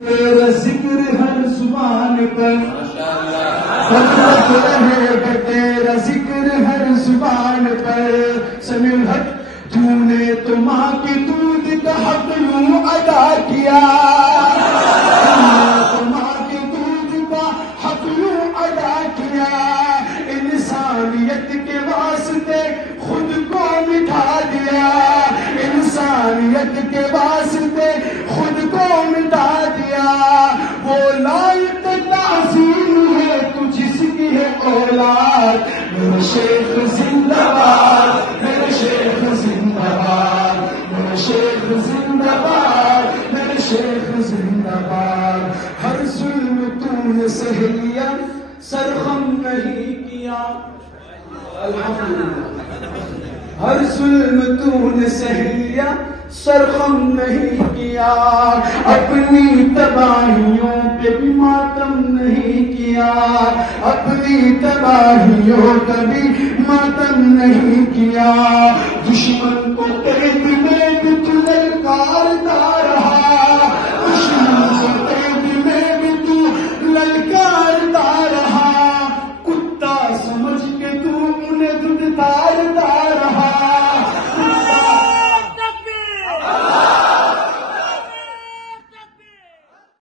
تیرا ذکر ہر زبان پر رہے گا، تیرا ذکر ہر زبان پر سمجھ تو نے تو ماں کی دودھ کا حق یوں ادا کیا، تو ماں کی دودھ کا حق یوں ادا کیا، انسانیت کے واسطے خود کو مٹا دیا، انسانیت کے واسطے خود کو مٹا دیا، وہ لائق تعظیم ہے تو جس کی ہے اولاد، میرے شیخ زندہ باد، میرے شیخ زندہ باد، میرے شیخ زندہ باد، میرے شیخ زندہ باد، ہر ظلم تو نے سہ لیا، سرخم نہیں کیا، الحمدللہ، ہر ظلم تو نے سہ لیا، سرخم نہیں کیا، اپنی تباہیوں پہ بھی ماتم نہیں کیا، اپنی تباہیوں پہ بھی ماتم نہیں کیا، دشمن کو قید میں بھی تو للکارتا رہا، دشمن کو قید میں بھی تو للکارتا رہا، کتا سمجھ کے تو انہیں دھتکارتا